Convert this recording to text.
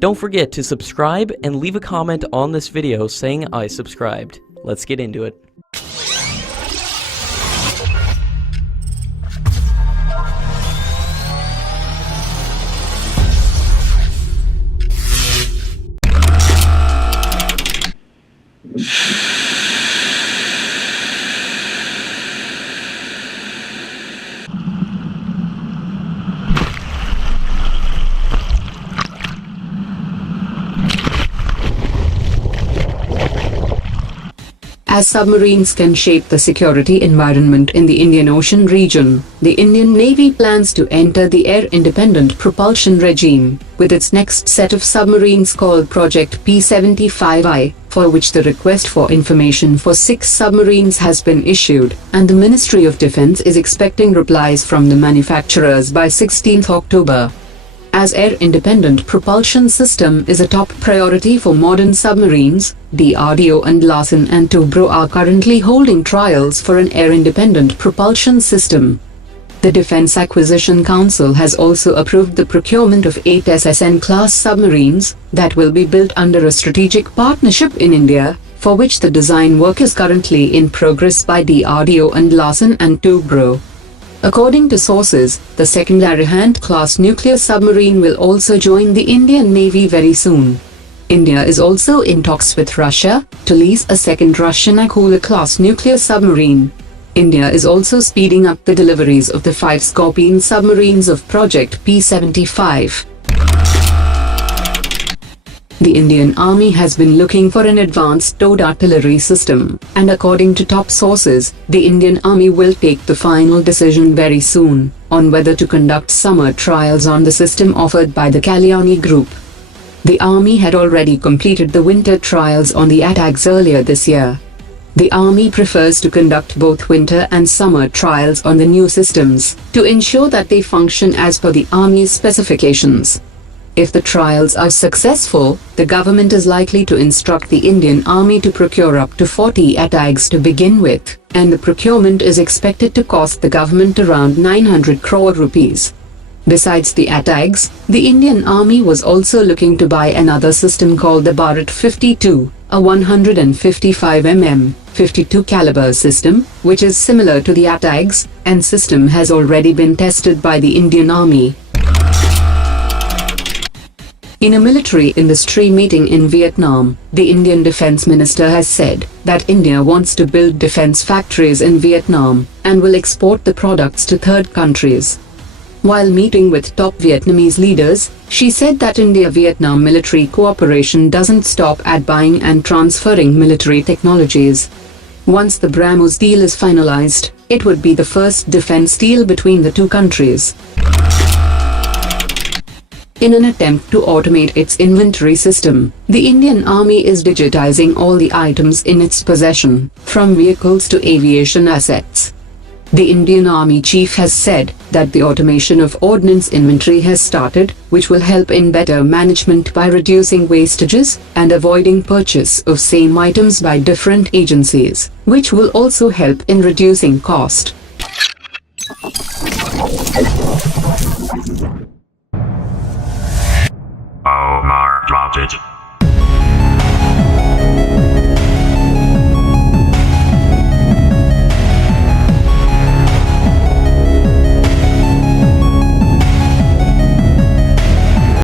Don't forget to subscribe and leave a comment on this video saying I subscribed. Let's get into it. As submarines can shape the security environment in the Indian Ocean region, the Indian Navy plans to enter the air-independent propulsion regime, with its next set of submarines called Project P-75I, for which the request for information for 6 submarines has been issued, and the Ministry of Defence is expecting replies from the manufacturers by 16th October. As air-independent propulsion system is a top priority for modern submarines, DRDO and Ssn and Tubro are currently holding trials for an air-independent propulsion system. The Defence Acquisition Council has also approved the procurement of 8 Ssn Class Submarines that will be built under a strategic partnership in India, for which the design work is currently in progress by DRDO and Ssn and Tubro. According to sources, the second Arighat class nuclear submarine will also join the Indian Navy very soon. India is also in talks with Russia to lease a second Russian Akula class nuclear submarine. India is also speeding up the deliveries of the 5 Scorpion submarines of Project P-75. The Indian Army has been looking for an advanced towed artillery system, and according to top sources, the Indian Army will take the final decision very soon on whether to conduct summer trials on the system offered by the Kalyani Group. The Army had already completed the winter trials on the ATAGS earlier this year. The Army prefers to conduct both winter and summer trials on the new systems to ensure that they function as per the Army's specifications. If the trials are successful, the government is likely to instruct the Indian Army to procure up to 40 ATAGS to begin with, and the procurement is expected to cost the government around 900 crore rupees. Besides the ATAGS, the Indian Army was also looking to buy another system called the Bharat 52, a 155 mm, 52 caliber system, which is similar to the ATAGS, and system has already been tested by the Indian Army. In a military industry meeting in Vietnam, the Indian Defence Minister has said that India wants to build defence factories in Vietnam and will export the products to third countries. While meeting with top Vietnamese leaders, she said that India-Vietnam military cooperation doesn't stop at buying and transferring military technologies. Once the BrahMos deal is finalized, it would be the first defence deal between the two countries. In an attempt to automate its inventory system, the Indian Army is digitizing all the items in its possession, from vehicles to aviation assets. The Indian Army Chief has said that the automation of ordnance inventory has started, which will help in better management by reducing wastages and avoiding purchase of same items by different agencies, which will also help in reducing cost. Omar dropped it.